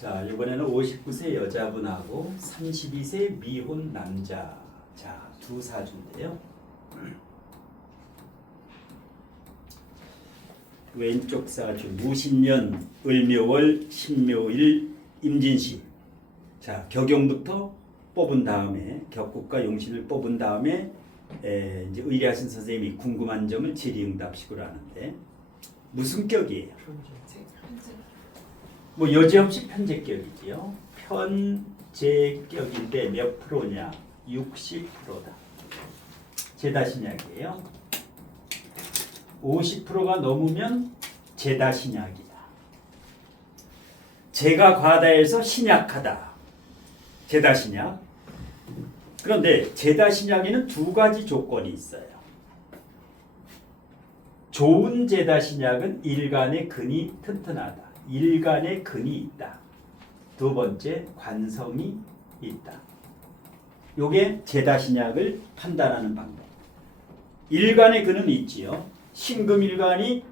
자, 이번에는 59세 여자분하고 32세 미혼 남자. 자, 두 사주인데요. 왼쪽 사주 무신년 을묘월 신묘일 임진시. 자, 격용부터 뽑은 다음에 격국과 용신을 뽑은 다음에 이제 의뢰하신 선생님이 궁금한 점을 질의응답식으로 하는데 무슨 격이에요? 뭐 여지없이 편제격이지요. 편제격인데 몇 프로냐? 60%다. 제다신약이에요. 50%가 넘으면 제다신약이다. 제가 과다해서 신약하다. 제다신약. 그런데 제다신약에는 두 가지 조건이 있어요. 좋은 제다신약은 일간의 근이 튼튼하다. 일간의 근이 있다. 두 번째, 관성이 있다. 요게 제다신약을 판단하는 방법. 일간의 근은 있지요. 신금일간이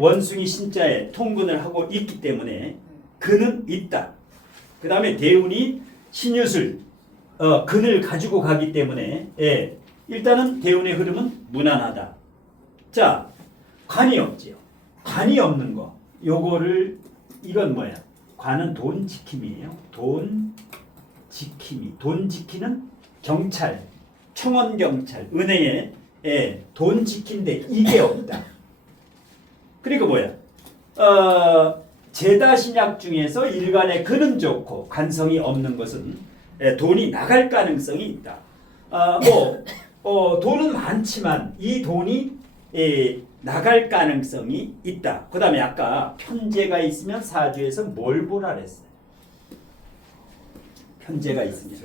원숭이 신자에 통근을 하고 있기 때문에 근은 있다. 그 다음에 대운이 신유술 근을 가지고 가기 때문에 일단은 대운의 흐름은 무난하다. 자, 관이 없지요. 관이 없는 거. 요거를 이건 뭐야? 관은 돈 지킴이에요. 돈 지킴이. 돈 지키는 경찰, 청원 경찰, 은행에 돈 지킨데 이게 없다. 그리고 뭐야? 제다신약 중에서 일간의 근은 좋고 관성이 없는 것은 돈이 나갈 가능성이 있다. 돈은 많지만 이 돈이 나갈 가능성이 있다. 그 다음에 아까 편제가 있으면 사주에서 뭘 보라 그랬어요? 편제가 있으면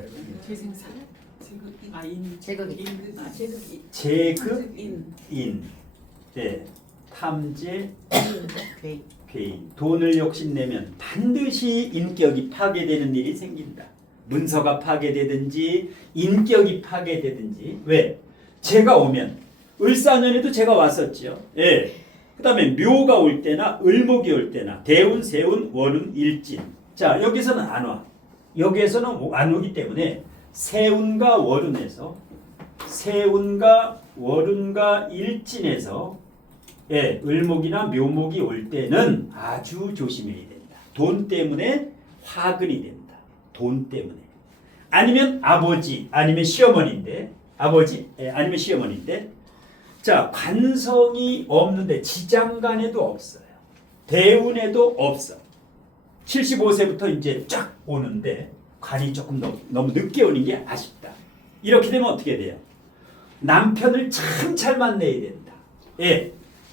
재생산, 제극인, 탐제, 괴인. 돈을 욕심내면 반드시 인격이 파괴되는 일이 생긴다. 문서가 파괴되든지 인격이 파괴되든지. 왜? 제가 오면 을사년에도 제가 왔었지요. 그 다음에 묘가 올 때나 을목이 올 때나 대운, 세운, 월운, 일진. 자, 여기서는 안 와. 여기에서는 안 오기 때문에 세운과 월운과 일진에서 을목이나 묘목이 올 때는 아주 조심해야 된다. 돈 때문에 화근이 된다. 돈 때문에. 아니면 아버지, 아니면 시어머니인데 아니면 시어머니인데 자, 관성이 없는데 지장간에도 없어요. 대운에도 없어. 75세부터 이제 쫙 오는데 관이 조금 너무 늦게 오는 게 아쉽다. 이렇게 되면 어떻게 돼요? 남편을 참 잘 만나야 된다.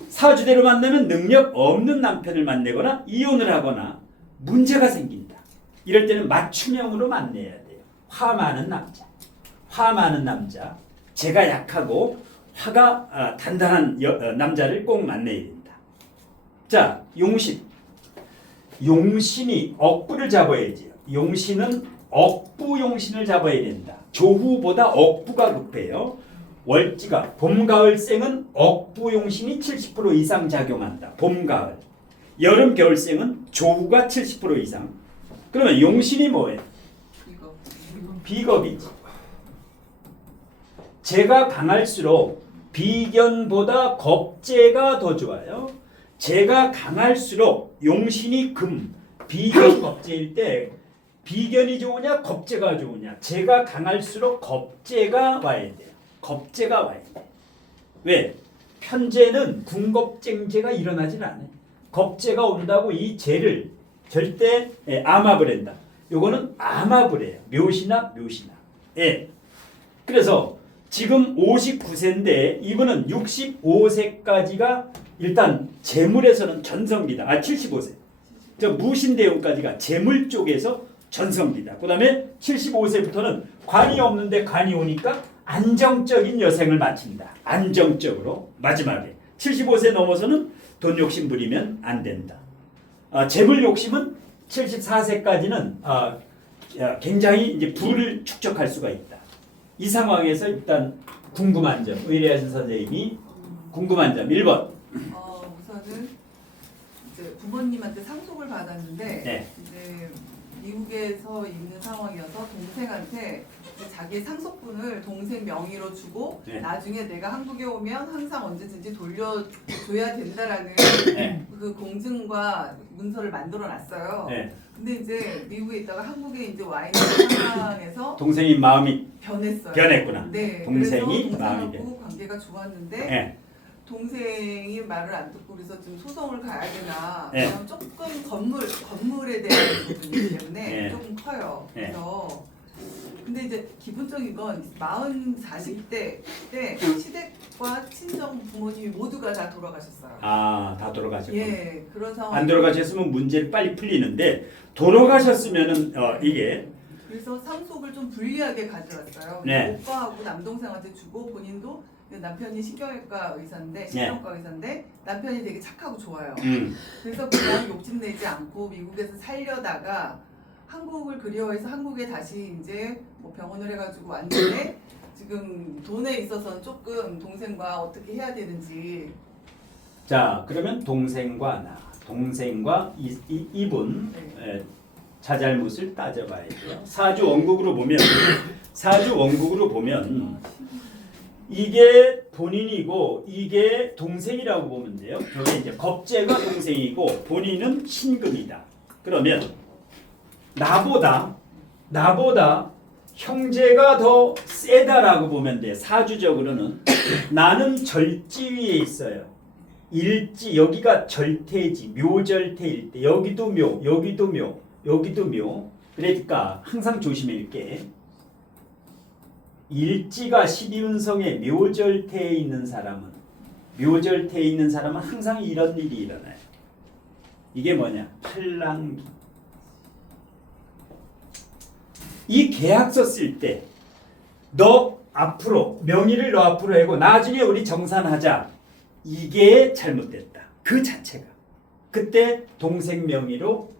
사주대로 만나면 능력 없는 남편을 만나거나 이혼을 하거나 문제가 생긴다. 이럴 때는 맞춤형으로 만나야 돼요. 화 많은 남자. 제가 약하고 화가 단단한 남자를 꼭 만나야 된다. 자, 용신이 억부를 잡아야지. 용신은 억부 용신을 잡아야 된다. 조후보다 억부가 급해요. 월지가 봄, 가을생은 억부 용신이 70% 이상 작용한다. 봄, 가을. 여름, 겨울생은 조후가 70% 이상. 그러면 용신이 뭐예요? 비겁이지. 제가 강할수록 비견보다 겁재가 더 좋아요. 제가 강할수록 용신이 금, 비견 겁재일 때 비견이 좋으냐 겁재가 좋으냐. 제가 강할수록 겁재가 와야 돼요. 겁재가 와야 돼. 왜? 편재는 궁겁쟁재가 일어나질 않아요. 겁재가 온다고 이 재를 절대 암압을 한다. 요거는 암압을 해요. 묘시나. 그래서 지금 59세인데 이분은 65세까지가 일단 재물에서는 전성기다. 75세. 저 무신대운까지가 재물 쪽에서 전성기다. 그 다음에 75세부터는 관이 없는데 관이 오니까 안정적인 여생을 마친다. 안정적으로 마지막에 75세 넘어서는 돈 욕심 부리면 안 된다. 재물 욕심은 74세까지는 굉장히 이제 부를 축적할 수가 있다. 이 상황에서 일단 궁금한 점, 의뢰하신 선생님이 궁금한 점 1번. 우선은 이제 부모님한테 상속을 받았는데 네. 이제 미국에서 있는 상황이어서 동생한테 이제 자기 상속분을 동생 명의로 주고 네. 나중에 내가 한국에 오면 항상 언제든지 돌려줘야 된다라는 네. 그 공증과 문서를 만들어 놨어요. 네. 근데 이제 미국에 있다가 한국에 이제 와 있는 상황에서 동생이 마음이 변했어요. 변했구나. 네. 동생이 그래서 마음이 동생하고 관계가 좋았는데 네. 동생이 말을 안 듣고 그래서 좀 소송을 가야 되나. 네. 왜냐면 조금 건물에 대한 부분이기 때문에 네. 조금 커요. 네. 그래서 근데 이제 기본적인 건 40대 때 시댁과 친정 부모님이 모두가 다 돌아가셨어요. 아, 다 돌아가셨고. 예, 그런 상황. 안 돌아가셨으면 문제를 빨리 풀리는데 돌아가셨으면은 이게 그래서 상속을 좀 불리하게 가져왔어요. 네. 오빠하고 남동생한테 주고 본인도 남편이 신경외과 의사인데 신경과 의사인데 남편이 되게 착하고 좋아요. 그래서 그냥 욕심내지 않고 미국에서 살려다가 한국을 그리워해서 한국에 다시 이제 뭐 병원을 해가지고 왔는데 지금 돈에 있어서는 조금 동생과 어떻게 해야 되는지. 자, 그러면 동생과 이분 네. 자잘못을 따져봐야 돼요. 사주 원국으로 보면 이게 본인이고 이게 동생이라고 보면 돼요. 여기 이제 겁재가 동생이고 본인은 신금이다. 그러면 나보다 형제가 더 세다라고 보면 돼. 사주적으로는 나는 절지 위에 있어요. 일지 여기가 절태지 묘절태일 때 여기도 묘 여기도 묘 그러니까 항상 조심해야 게 일지가 12운성에 묘절태에 있는 사람은 항상 이런 일이 일어나요. 이게 뭐냐? 팔랑기. 이 계약서 쓸 때 너 앞으로 명의를 너 앞으로 하고 나중에 우리 정산하자. 이게 잘못됐다. 그 자체가. 그때 동생 명의로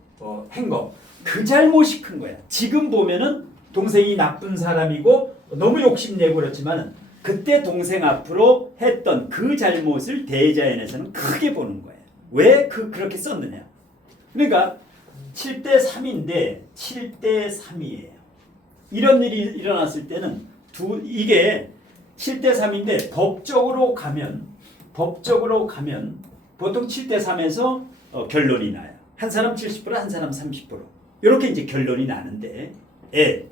한 거. 그 잘못이 큰 거야. 지금 보면은 동생이 나쁜 사람이고 너무 욕심내고 그렇지만 그때 동생 앞으로 했던 그 잘못을 대자연에서는 크게 보는 거예요. 왜 그렇게 썼느냐. 그러니까 7대 3인데 7대 3이에요. 이런 일이 일어났을 때는 이게 7대 3인데 법적으로 가면 보통 7대 3에서 결론이 나요. 한 사람 70%, 한 사람 30%. 이렇게 이제 결론이 나는데, 예.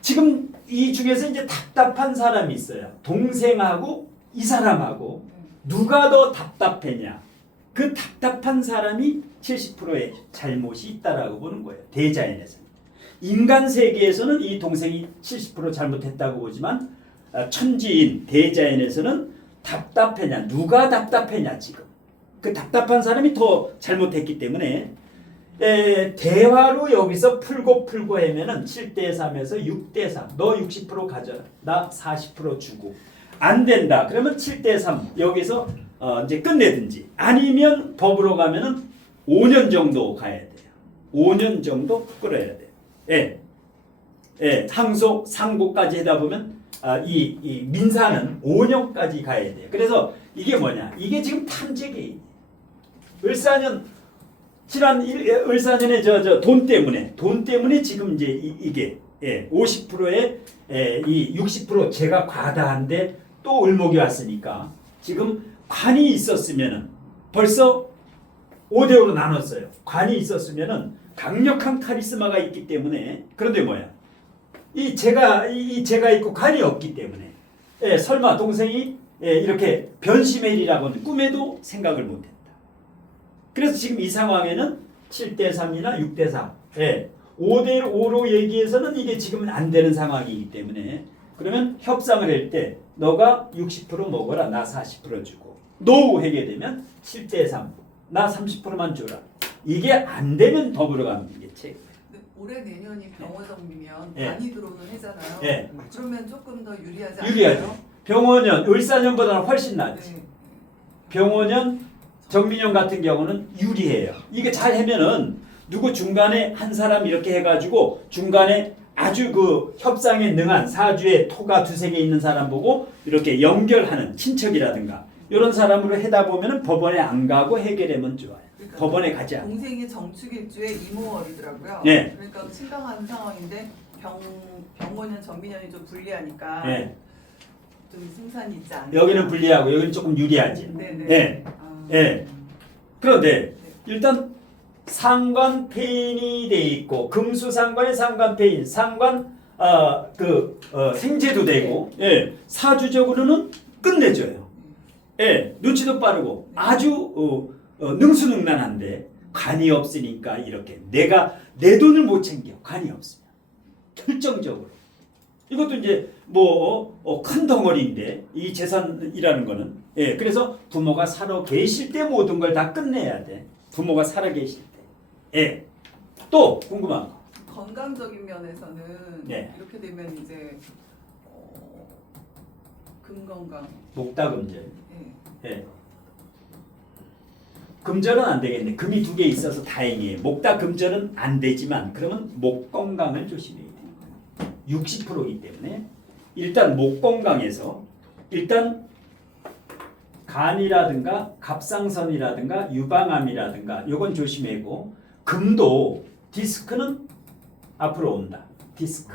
지금 이 중에서 이제 답답한 사람이 있어요. 동생하고 이 사람하고 누가 더 답답했냐? 그 답답한 사람이 70%의 잘못이 있다라고 보는 거예요. 대자연에서는. 인간 세계에서는 이 동생이 70% 잘못했다고 보지만 천지인 대자연에서는 답답했냐? 누가 답답했냐 지금? 그 답답한 사람이 더 잘못했기 때문에 대화로 여기서 풀고 하면은 7대 3에서 6대 3. 너 60% 가져라. 나 40% 주고. 안 된다. 그러면 7대 3 여기서 이제 끝내든지 아니면 법으로 가면은 5년 정도 가야 돼요. 5년 정도 끌어야 돼요. 예. 항소 상고까지 하다 보면 이 민사는 5년까지 가야 돼요. 그래서 이게 뭐냐? 이게 지금 탐재개입. 을사년에 돈 때문에 지금 이제 이게 50%에 이 60% 제가 과다한데 또 을목이 왔으니까 지금 관이 있었으면은 벌써 5대5로 나눴어요. 관이 있었으면은 강력한 카리스마가 있기 때문에 그런데 뭐야? 제가 있고 관이 없기 때문에 설마 동생이 이렇게 변심해리라고는 꿈에도 생각을 못했다. 그래서 지금 이 상황에는 7대 3이나 6대 3, 5대 5로 얘기해서는 이게 지금은 안 되는 상황이기 때문에 그러면 협상을 할 때 너가 60% 먹어라, 나 40% 주고 노 하게 되면 7대 3, 나 30%만 줘라. 이게 안 되면 더불어 가면 되겠지. 올해 내년이 병원정비면 많이 들어오는 해잖아요. 네. 그러면 조금 더 유리하지 않나요? 유리하죠. 병원년, 을사년보다는 훨씬 낫지. 네. 병원년, 정민년 같은 경우는 유리해요. 이게 잘 하면은 누구 중간에 한 사람 이렇게 해가지고 중간에 아주 그 협상에 능한 사주에 토가 두세 개 있는 사람 보고 이렇게 연결하는 친척이라든가 이런 사람으로 해다 보면은 법원에 안 가고 해결하면 좋아요. 그러니까 법원에 가지 않아. 동생이 정축일주에 이모월이더라고요. 네. 그러니까 신강한 상황인데 병원년 전민년이 좀 불리하니까 네. 좀 승산이 있지 않나. 여기는 불리하고 여기는 조금 유리하지. 네네. 네. 아. 네. 그런데 일단 상관 폐인이 돼 있고 금수상관의 상관 폐인, 상관 생재도 되고, 예, 사주적으로는 끝내줘요. 예, 눈치도 빠르고 아주 능수능란한데 관이 없으니까 이렇게 내가 내 돈을 못 챙겨. 관이 없으면 결정적으로 이것도 이제 뭐 큰 덩어리인데 이 재산이라는 거는 예, 그래서 부모가 살아 계실 때 모든 걸 다 끝내야 돼. 부모가 살아 계실 때. 예. 또 궁금한 거. 건강적인 면에서는 네. 이렇게 되면 이제 금건강. 목다금절. 예. 예. 금절은 안 되겠네. 금이 2개 있어서 다행이에요. 목다금절은 안 되지만 그러면 목 건강을 조심해야 돼요. 60%이기 때문에 일단 목 건강에서 일단 간이라든가 갑상선이라든가 유방암이라든가 요건 조심하고 금도 디스크는 앞으로 온다. 디스크.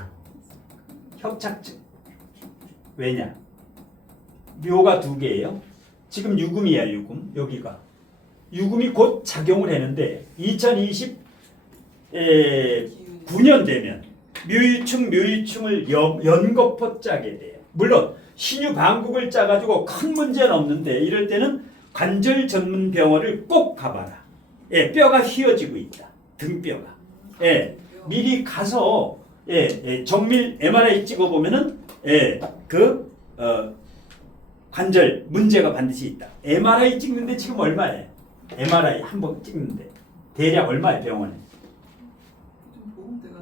협착증. 왜냐? 묘가 2개예요. 지금 유금이야, 유금. 여기가. 유금이 곧 작용을 했는데 2029년 되면 묘유충을 연거푸 짜게 돼요. 물론 신유 방국을 짜가지고 큰 문제는 없는데 이럴 때는 관절 전문 병원을 꼭 가봐라. 예, 뼈가 휘어지고 있다. 등뼈가. 예, 미리 가서 정밀 MRI 찍어보면은 관절 문제가 반드시 있다. MRI 찍는데 지금 얼마예요? MRI 한 번 찍는데 대략 얼마예요 병원에? 좀 보험대가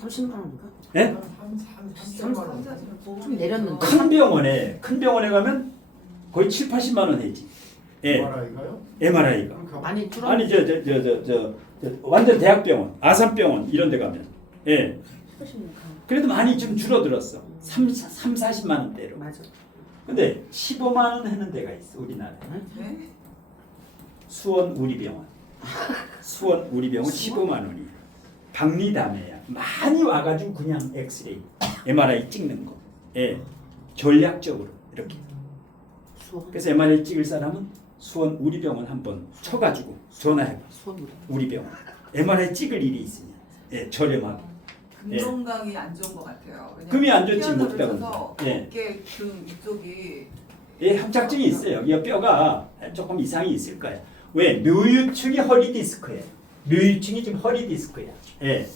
30만 원인가? 예? 좀 내렸는데. 큰 병원에 가면 거의 7, 80만 원 해지. 예. MRI가요? MRI가. 많이 줄었. 아니 저 완전 대학병원, 아산병원 이런 데 가면 예. 그래도 많이 좀 줄어들었어. 40만 원대로. 맞아. 근데 15만 원 하는 데가 있어 우리나라에. 네? 수원 우리병원. 수원 우리병원 15만 원이에요. 박리담회야. 많이 와가지고 그냥 엑스레이, MRI 찍는 거. 예. 전략적으로 이렇게. 그래서 MRI 찍을 사람은 수원 우리병원 한번 쳐가지고 전화해봐. 수원 우리병원. MRI 찍을 일이 있으면 예, 저렴하게. 금건강이 안 좋은 것 같아요. 왜냐면 금이 안 좋지, 피아노를 목다금. 쳐서 예. 어깨 등 이쪽이 예, 협착증이 있어요. 이 뼈가 조금 이상이 있을 거야. 왜? 묘유충이 허리 디스크예요. 묘유충이 지금 허리 디스크야. 예.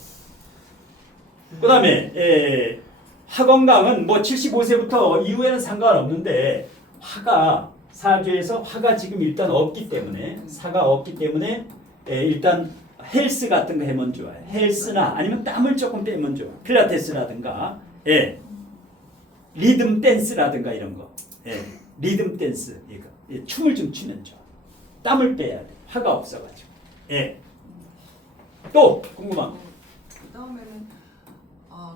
그다음에 화건강은 뭐 75세부터 이후에는 상관없는데 화가 사주에서 화가 지금 일단 없기 때문에 사가 없기 때문에 일단 헬스 같은 거 하면 좋아요. 헬스나 아니면 땀을 조금 빼면 좋아. 필라테스라든가 리듬 댄스라든가 이런 거. 리듬 댄스 이거 춤을 좀 추면 좋아. 땀을 빼야 돼. 화가 없어가지고. 또 궁금한 거. 그 다음에는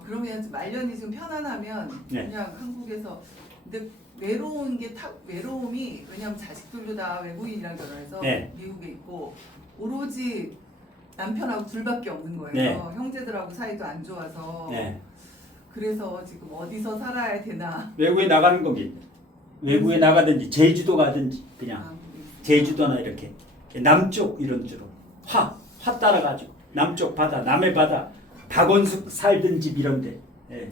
그러면 말년이 지금 편안하면 네. 그냥 한국에서 근데 외로움이 왜냐면 자식들도 다 외국인이랑 결혼해서 네. 미국에 있고 오로지 남편하고 둘밖에 없는 거예요. 네. 형제들하고 사이도 안 좋아서 네. 그래서 지금 어디서 살아야 되나. 외국에 나가는 거기. 외국에 나가든지 제주도 가든지 그냥 네. 제주도나 이렇게 남쪽 이런 쪽으로 화 따라가지고 남쪽 바다 남해 바다 박원숙 살던 집 이런데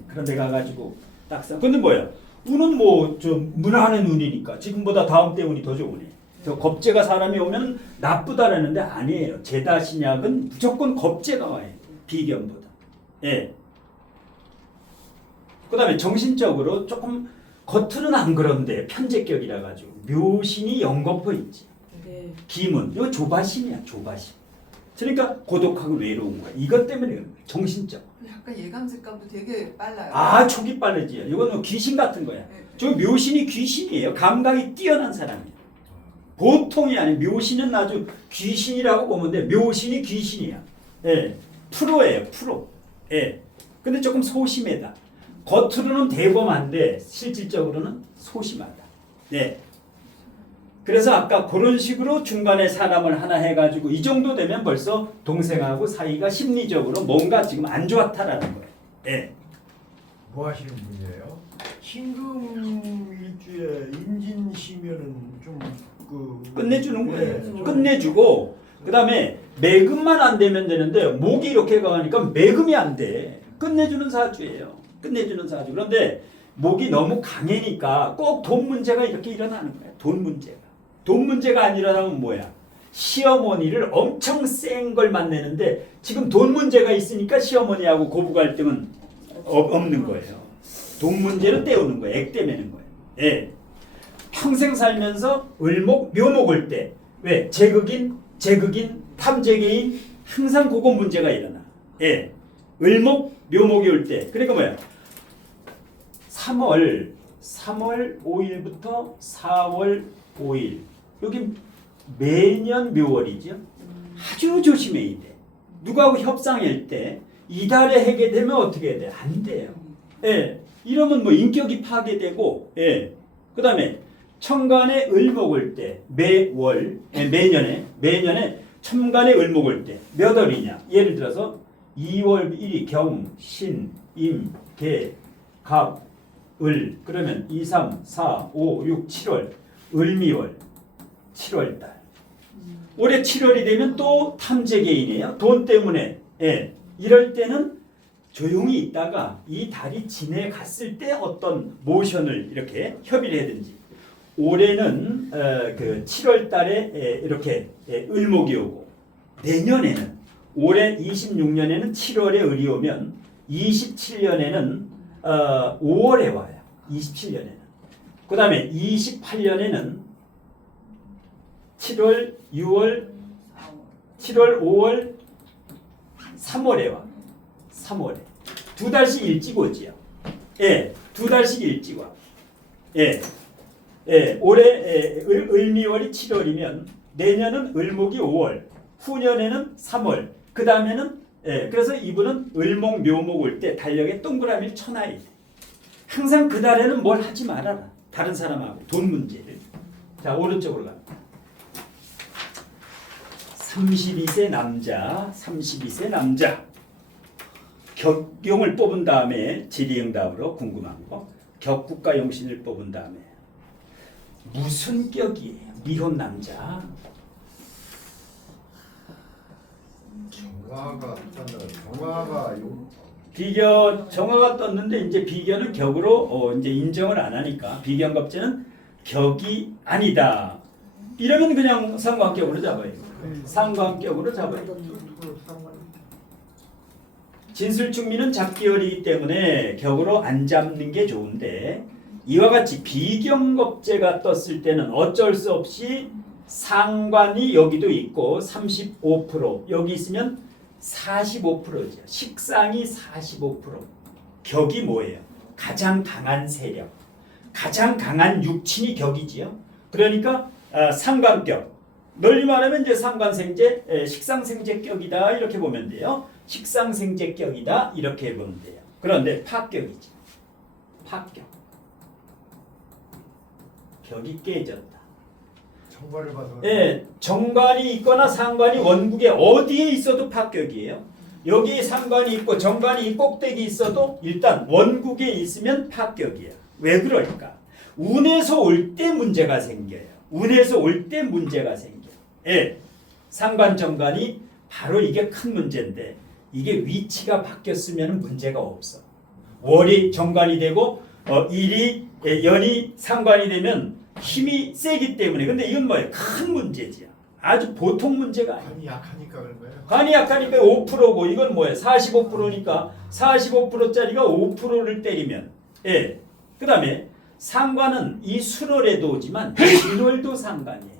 그런 데 가가지고 딱 사. 근데 뭐야? 운은 뭐 좀 무난한 운이니까 지금보다 다음 때 운이 더 좋으네. 저 겁재가 사람이 오면 나쁘다라는데 아니에요. 제다신약은 무조건 겁재가 와요. 비견보다. 그다음에 정신적으로 조금 겉으로는 안 그런데 편제격이라 가지고 묘신이 연거푸 있지. 네. 기문 이거 조바심이야. 조바심. 그러니까 고독하고 외로운 거야. 이것 때문에 정신적. 약간 예감색감도 되게 빨라요. 초기 빠르지. 이거는 귀신 같은 거야. 네. 저 묘신이 귀신이에요. 감각이 뛰어난 사람이에요. 보통이 아니에요. 묘신은 아주 귀신이라고 보면 돼. 묘신이 귀신이야. 프로예요. 프로. 근데 조금 소심하다. 겉으로는 대범한데 실질적으로는 소심하다. 그래서 아까 그런 식으로 중간에 사람을 하나 해가지고 이 정도 되면 벌써 동생하고 사이가 심리적으로 뭔가 지금 안 좋았다라는 거예요. 예. 뭐 하시는 분이에요? 신금일주에 임진시면은 좀그 끝내주는 거예요. 좀 끝내주고 그다음에 매금만 안 되면 되는데 목이 이렇게 가니까 매금이 안 돼. 끝내주는 사주예요. 끝내주는 사주. 그런데 목이 너무 강해니까 꼭 돈 문제가 이렇게 일어나는 거예요. 돈 문제가. 돈 문제가 안 일어나면 뭐야? 시어머니를 엄청 센 걸 만나는데 지금 돈 문제가 있으니까 시어머니하고 고부 갈등은 없는 거예요. 돈 문제로 때우는 거예요. 액땜하는 거예요. 예. 평생 살면서 을목, 묘목 올 때 왜? 제극인, 탐재계인 항상 그거 문제가 일어나. 예. 을목, 묘목이 올 때. 그러니까 뭐야? 3월 5일부터 4월 5일. 여기 매년 묘월이죠. 아주 조심해야 돼. 누구하고 협상할 때 이달에 하게 되면 어떻게 해야 돼? 안 돼요. 예. 이러면 뭐 인격이 파괴되고, 예. 그 다음에 천간에 을목 올 때, 매월, 매년에 천간에 을목 올 때 몇 월이냐? 예를 들어서 2월 1일 경, 신, 임, 개, 갑, 을. 그러면 2, 3, 4, 5, 6, 7월. 을미월. 7월 달. 올해 7월이 되면 또 탐재개인이에요. 돈 때문에. 예. 이럴 때는 조용히 있다가 이 달이 지내갔을 때 어떤 모션을 이렇게 협의를 해든지. 올해는 그 7월 달에 이렇게 을목이 오고 내년에는 올해 26년에는 7월에 을이 오면 27년에는 5월에 와요. 27년에는. 그 다음에 28년에는 7월, 6월, 7월, 5월, 3월에 와. 3월에. 두 달씩 일찍 오지요. 예, 두 달씩 일찍 와. 예, 예, 올해 을미월이 7월이면 내년은 을목이 5월, 후년에는 3월, 그 다음에는 예, 그래서 이분은 을목, 묘목 올 때 달력에 동그라미를 쳐놔야 돼. 항상 그 달에는 뭘 하지 말아라. 다른 사람하고 돈 문제를. 자, 오른쪽으로 갑니다. 32세 남자, 32세 남자. 격용을 뽑은 다음에 질의응답으로 궁금한 거. 격국과 용신을 뽑은 다음에 무슨 격이에요? 미혼 남자. 정화가 떴잖아요. 정화가 정화가 떴는데 이제 비견은 격으로 이제 인정을 안 하니까 비견겁제는 격이 아니다. 이러면 그냥 상관격으로 잡아요. 상관격으로 잡아요. 진술충미는 잡기열이기 때문에 격으로 안 잡는 게 좋은데 이와 같이 비견겁제가 떴을 때는 어쩔 수 없이 상관이 여기도 있고 35% 여기 있으면 45%죠. 식상이 45%. 격이 뭐예요? 가장 강한 세력. 가장 강한 육친이 격이지요. 그러니까 상관격. 널리 말하면 이제 상관생제, 식상생제격이다 이렇게 보면 돼요. 식상생제격이다 이렇게 보면 돼요. 그런데 파격이지. 파격. 격이 깨졌다. 정발을 봐서 예, 정관이 있거나 상관이 원국에 어디에 있어도 파격이에요. 여기 상관이 있고 정관이 꼭대기 있어도 일단 원국에 있으면 파격이에요. 왜 그럴까? 운에서 올 때 문제가 생겨요. 운에서 올 때 문제가 생겨요. 예, 상관 정관이 바로 이게 큰 문제인데 이게 위치가 바뀌었으면 문제가 없어. 월이 정관이 되고 일이 연이 상관이 되면 힘이 세기 때문에. 근데 이건 뭐예요? 큰 문제지요. 아주 보통 문제가 아니에요. 간이 약하니까 그런 거예요. 간이 약하니까 5%고 이건 뭐예요? 45%니까 45%짜리가 5%를 때리면 예. 그 다음에 상관은 이 수월에도 오지만 진월도 상관이에요.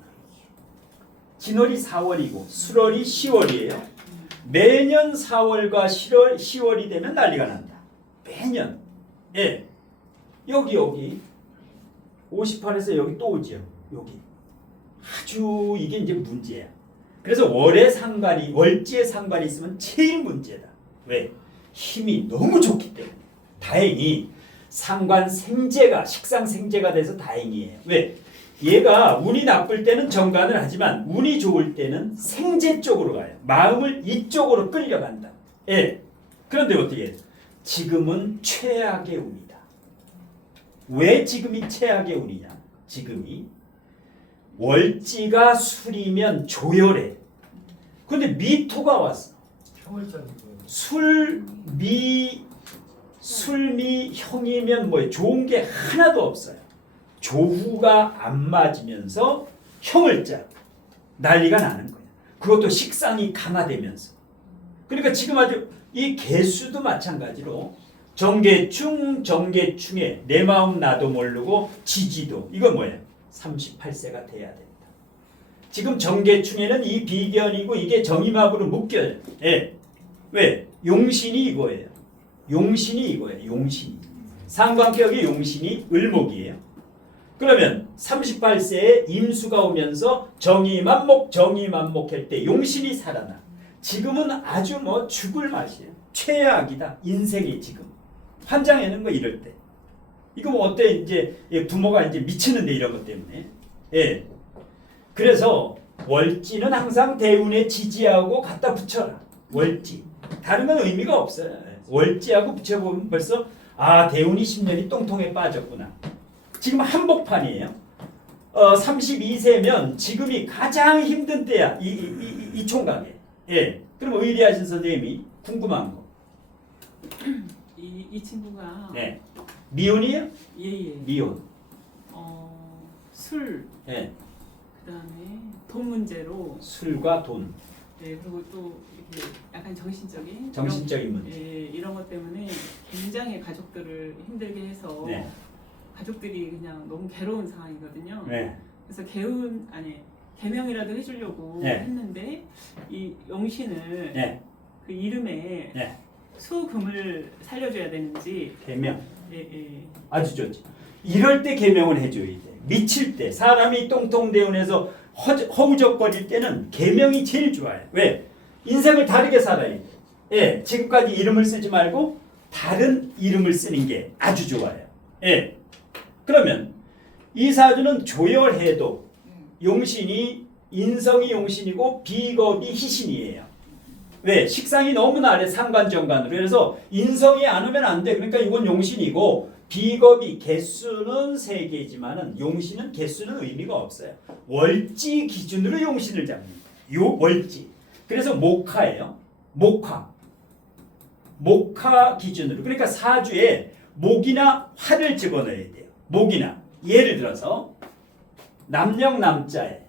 진월이 4월이고 수월이 10월이에요. 매년 4월과 10월이 되면 난리가 난다. 매년. 예. 여기 58에서 여기 또 오죠. 여기. 아주 이게 이제 문제야. 그래서 월에 상관이 월지에 상관이 있으면 제일 문제다. 왜? 힘이 너무 좋기 때문에. 다행히 상관 생제가 식상 생제가 돼서 다행이에요. 왜? 얘가 운이 나쁠 때는 정관을 하지만 운이 좋을 때는 생재 쪽으로 가요. 마음을 이쪽으로 끌려간다. 예. 그런데 어떻게 해요? 지금은 최악의 운이다. 왜 지금이 최악의 운이냐? 지금이 월지가 술이면 조열해. 근데 미토가 왔어. 평월자니까. 술미 형이면 뭐예요? 좋은 게 하나도 없어요. 조후가 안 맞으면서 형을 짜 난리가 나는 거예요. 그것도 식상이 강화되면서. 그러니까 지금 아주 이 개수도 마찬가지로 정계충에 내 마음 나도 모르고 지지도 이거 뭐예요? 38세가 돼야 된다. 지금 정계충에는 이 비견이고 이게 정임합으로 묶여요. 예. 왜? 용신이 이거예요. 용신이 이거예요. 용신이. 상관격의 용신이 을목이에요. 그러면 38세에 임수가 오면서 정의만목 할 때 용신이 살아나. 지금은 아주 뭐 죽을 맛이에요. 최악이다. 인생이 지금. 환장하는 거 이럴 때. 이거 뭐 어때 이제 부모가 이제 미치는데 이런 것 때문에. 예. 그래서 월지는 항상 대운에 지지하고 갖다 붙여라. 월지. 다른 건 의미가 없어요. 월지하고 붙여보면 벌써 아 대운이 10년이 똥통에 빠졌구나. 지금 한복판이에요. 32세면 지금이 가장 힘든 때야. 이 총각에. 예. 그럼 의리하신 선생님이 궁금한 거. 이 친구가 네. 미혼이에요? 예예. 미혼. 술 예. 그다음에 돈 문제로 술과 돈. 네 그리고 또 이렇게 약간 정신적인 문제. 예, 이런 것 때문에 굉장히 가족들을 힘들게 해서 네. 가족들이 그냥 너무 괴로운 상황이거든요. 네. 그래서 개명이라도 해주려고 네. 했는데 이 영신을 네. 그 이름에 네. 수금을 살려줘야 되는지 개명. 예. 아주 좋지. 이럴 때 개명을 해줘야 돼. 미칠 때 사람이 똥통대운에서 허우적거릴 때는 개명이 제일 좋아요. 왜? 인생을 다르게 살아야 돼. 예, 지금까지 이름을 쓰지 말고 다른 이름을 쓰는 게 아주 좋아요. 예. 그러면 이 사주는 조열해도 용신이 인성이 용신이고 비겁이 희신이에요. 왜? 식상이 너무 나래 상관정관으로. 그래서 인성이 안 오면 안 돼. 그러니까 이건 용신이고 비겁이 개수는 3개지만은 용신은 개수는 의미가 없어요. 월지 기준으로 용신을 잡니다. 요 월지. 그래서 목화예요. 목화 기준으로. 그러니까 사주에 목이나 화를 집어넣어야 돼요. 목이나 예를 들어서 남령남자에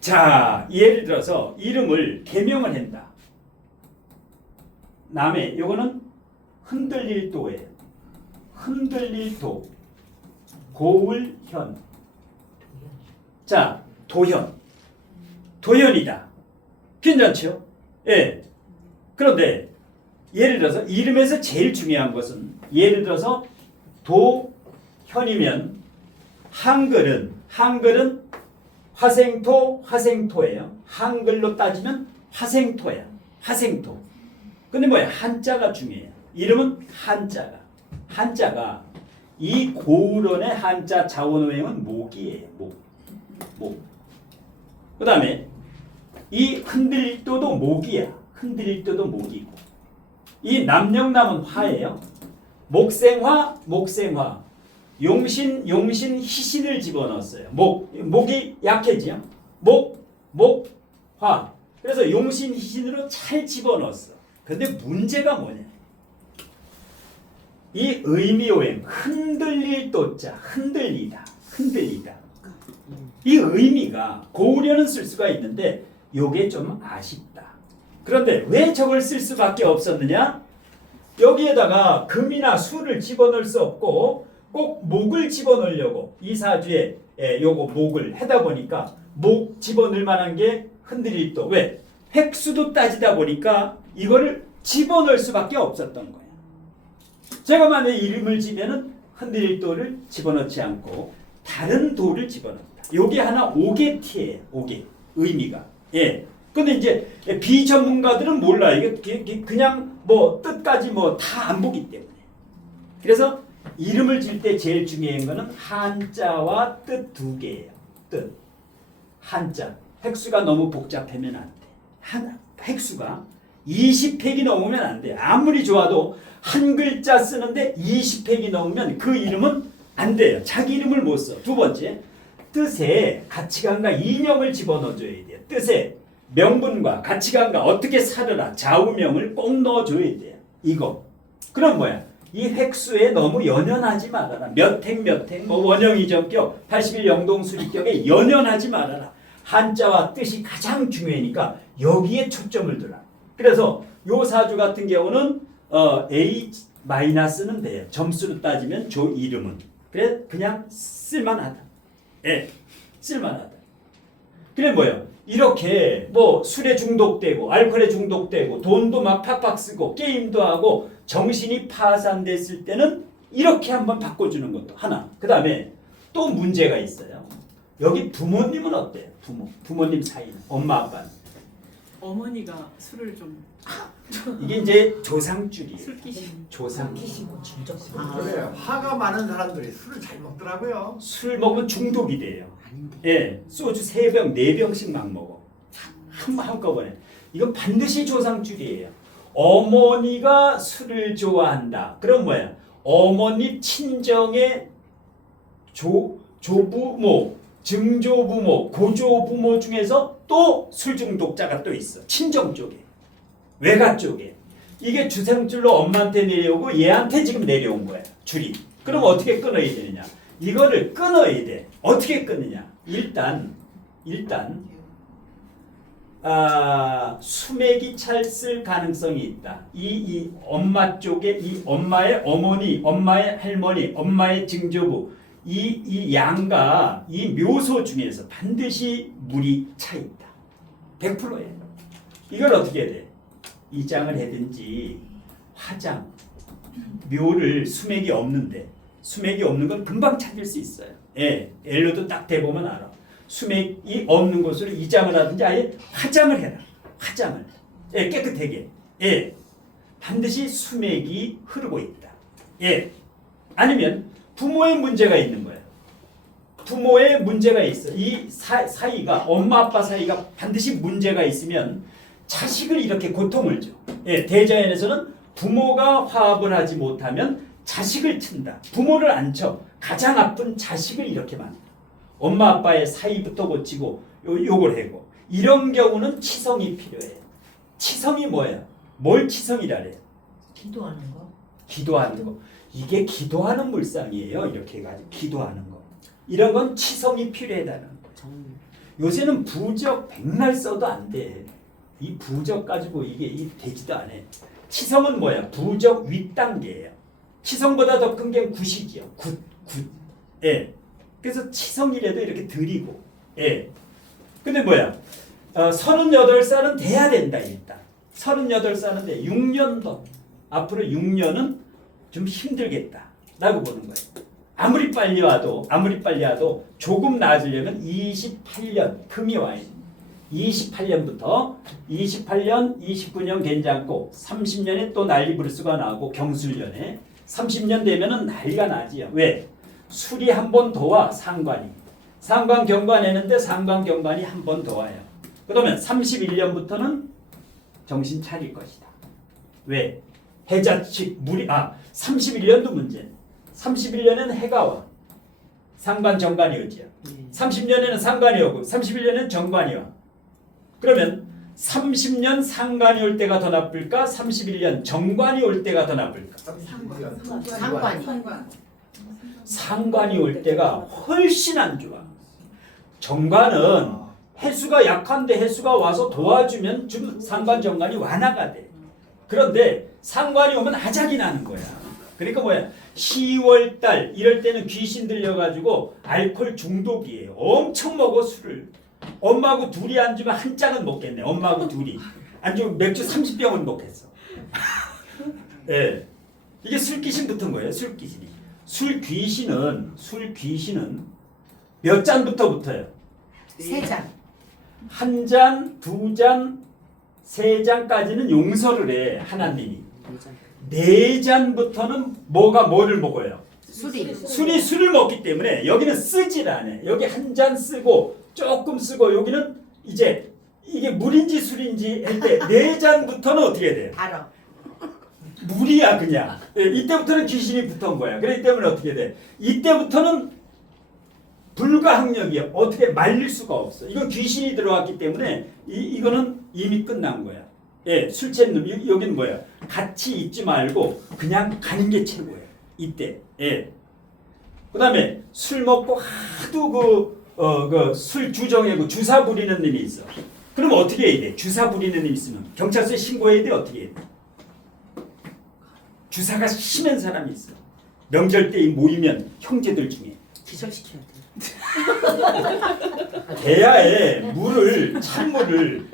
자, 예를 들어서 이름을 개명을 한다. 남의 요거는 흔들릴 도예요. 흔들릴 도. 고을현. 자, 도현이다. 괜찮죠? 예. 그런데 예를 들어서 이름에서 제일 중요한 것은 예를 들어서 도현이면 한글은 화생토예요. 한글로 따지면 화생토야. 화생토. 근데 뭐야? 한자가 중요해요. 이름은 한자가 이 고을원의 한자 자원오행은 목이에요. 목. 그 다음에 이 흔들릴도도 목이야. 흔들릴도도 목이고 이 남령남은 화예요. 목생화 용신 희신을 집어넣었어요. 목이 약해지요. 화. 그래서 용신 희신으로 잘 집어넣었어. 근데 문제가 뭐냐? 이 의미오행 흔들릴 도자 흔들리다. 이 의미가 고우려는 쓸 수가 있는데 요게 좀 아쉽다. 그런데 왜 저걸 쓸 수밖에 없었느냐? 여기에다가 금이나 수를 집어넣을 수 없고 꼭 목을 집어넣으려고 이 사주에 요거 목을 하다 보니까 목 집어넣을 만한 게 흔들릴 도. 왜? 획수도 따지다 보니까 이거를 집어넣을 수밖에 없었던 거예요. 제가 만약에 이름을 지면은 흔들릴 도를 집어넣지 않고 다른 도를 집어넣는다. 요게 하나 오게티예요. 오게 의미가. 예. 근데 이제 비전문가들은 몰라. 이게 그냥 뭐 뜻까지 뭐 다 안 보기 때문에. 그래서 이름을 질 때 제일 중요한 거는 한자와 뜻 두 개예요. 뜻. 한자. 획수가 너무 복잡하면 안 돼. 획수가 20획이 넘으면 안 돼. 아무리 좋아도 한 글자 쓰는데 20획이 넘으면 그 이름은 안 돼요. 자기 이름을 못 써. 두 번째, 뜻에 가치관과 이념을 집어넣어줘야 돼요. 뜻에 명분과 가치관과 어떻게 살으라 좌우명을 꼭 넣어줘야 돼요. 이거. 그럼 뭐야? 이 획수에 너무 연연하지 말아라. 몇 획, 뭐 원형이정격, 81 영동수리격에 연연하지 말아라. 한자와 뜻이 가장 중요하니까 여기에 초점을 두라. 그래서 요 사주 같은 경우는 A-는 돼요. 점수로 따지면 조 이름은. 그래 그냥 쓸만하다. 예, 쓸만하다. 그래 뭐예요? 이렇게 뭐 술에 중독되고 알코올에 중독되고 돈도 막 팍팍 쓰고 게임도 하고 정신이 파산됐을 때는 이렇게 한번 바꿔주는 것도 하나. 그 다음에 또 문제가 있어요. 여기 부모님은 어때요? 부모님 사이는 엄마 아빠는 어머니가 술을 좀 이게 이제 조상줄이에요. 술기심. 조상. 진짜 그래 화가 많은 사람들이 술을 잘 먹더라고요. 술 먹으면 중독이 돼요. 예, 소주 3병, 4병씩 막 먹어. 한꺼번에. 이건 반드시 조상줄이에요. 어머니가 술을 좋아한다. 그럼 뭐야? 어머니 친정의 조부모, 증조부모, 고조부모 중에서 또 술중독자가 또 있어. 친정 쪽에. 외가 쪽에. 이게 주생줄로 엄마한테 내려오고 얘한테 지금 내려온 거야. 줄이. 그럼 어떻게 끊어야 되느냐? 이거를 끊어야 돼. 어떻게 끊느냐? 일단 수맥이 찰쓸 가능성이 있다. 이 엄마 쪽에 이 엄마의 어머니, 엄마의 할머니, 엄마의 증조부 이 양가 이 묘소 중에서 반드시 물이 차 있다. 100%예요. 이걸 어떻게 해야 돼? 이장을 해든지 화장 묘를 수맥이 없는데 수맥이 없는 건 금방 찾을 수 있어요. 예, 엘로도 딱 대보면 알아. 수맥이 없는 곳으로 이장을 하든지 아예 화장을 해라. 화장을. 예, 깨끗하게. 예, 반드시 수맥이 흐르고 있다. 예, 아니면 부모의 문제가 있는 거예요. 부모의 문제가 있어. 이 사이가 엄마 아빠 사이가 반드시 문제가 있으면 자식을 이렇게 고통을 줘. 예, 대자연에서는 부모가 화합을 하지 못하면 자식을 튼다. 부모를 안 쳐. 가장 아픈 자식을 이렇게 만들어. 엄마 아빠의 사이부터 고치고 요걸 해고. 이런 경우는 치성이 필요해. 치성이 뭐야? 뭘 치성이라 그래요? 기도하는 거. 기도하는 거. 이게 기도하는 물상이에요. 이렇게 해가지고 기도하는 거. 이런 건 치성이 필요하다는 거죠. 요새는 부적 백날 써도 안 돼. 이 부적 가지고 이게 되지도 않아. 치성은 뭐야? 부적 윗단계예요. 치성보다 더 큰 게 굿이지요. 굿. 예. 그래서 치성이라도 이렇게 드리고. 예. 근데 뭐야? 38살은 돼야 된다 일단. 38살은 돼. 6년 더. 앞으로 6년은 좀 힘들겠다라고 보는 거예요. 아무리 빨리 와도 조금 나아지려면 28년 금이 와야 돼. 28년부터 28년, 29년 괜찮고 30년에 또 난리 부르스가 나고 경술년에 30년 되면은 난리가 나지요. 왜? 술이 한 번 더 와. 상관이. 상관 경관 했는데 상관 경관이 한 번 더 와요. 그러면 31년부터는 정신 차릴 것이다. 왜? 해자칙 물이 31년도 문제. 31년에는 해가 와. 상관 정관이 오지요. 30년에는 상관이 오고 31년에는 정관이 와. 그러면 30년 상관이 올 때가 더 나쁠까? 31년 정관이 올 때가 더 나쁠까? 상관이 올 때가 훨씬 안 좋아. 정관은 해수가 약한데 해수가 와서 도와주면 좀 상관 정관이 완화가 돼. 그런데 상관이 오면 아작이 나는 거야. 그러니까 뭐야? 10월달 이럴 때는 귀신 들려가지고 알코올 중독이에요. 엄청 먹어 술을. 엄마하고 둘이 앉으면 한 잔은 먹겠네. 엄마하고 둘이 앉으면 맥주 30병은 먹겠어. 예, 이게 술 귀신 붙은 거예요. 술 귀신이. 술 귀신은 몇 잔부터 붙어요? 3잔. 한 잔, 두 잔, 세 잔까지는 용서를 해 하나님이. 네 잔부터는 뭐가 뭐를 먹어요? 술이. 술이 술을 먹기 때문에 여기는 쓰질 않아. 여기 한 잔 쓰고 조금 쓰고 여기는 이제 이게 물인지 술인지 할 때 네 잔부터는 어떻게 돼? 알아. 물이야 그냥. 예, 이때부터는 귀신이 붙은 거야. 그렇기 때문에 어떻게 돼? 이때부터는 불가항력이야. 어떻게 말릴 수가 없어. 이건 귀신이 들어왔기 때문에 이거는 이미 끝난 거야. 예, 술 취한 놈 여기는 뭐야? 같이 있지 말고 그냥 가는 게 최고예요. 이때. 예. 그다음에 술 먹고 하도 그 술 주정하고 주사 부리는 놈이 있어. 그럼 어떻게 해야 돼? 주사 부리는 놈 있으면 경찰서에 신고해야 돼. 어떻게 해야 돼? 주사가 심한 사람이 있어. 명절 때 모이면 형제들 중에 기절시켜야 돼. 대야에 물을 찬물을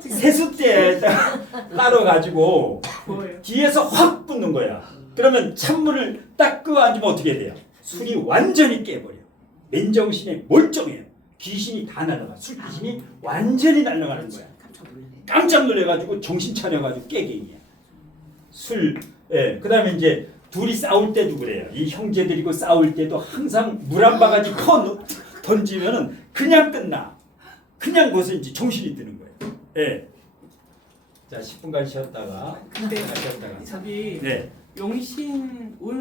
세숫대에다 따로 가지고 뭐예요? 뒤에서 확 붓는 거야. 그러면 찬물을 딱 끄어 앉으면 어떻게 돼요? 술이 완전히 깨버려. 맨정신에 멀쩡해요. 귀신이 다 날아가. 술 귀신이 완전히 날아가는 거야. 깜짝 놀라네. 깜짝 놀래가지고 정신 차려가지고 깨갱이야. 술. 예. 그다음에 이제 둘이 싸울 때도 그래요. 이 형제들이고 싸울 때도 항상 물 한 바가지 퍼 던지면은 그냥 끝나. 그냥 벌써 이제 정신이 드는 거예요. 예. 자, 10분간 쉬었다가 근데 쉬었다가. 저기 네. 용신 오늘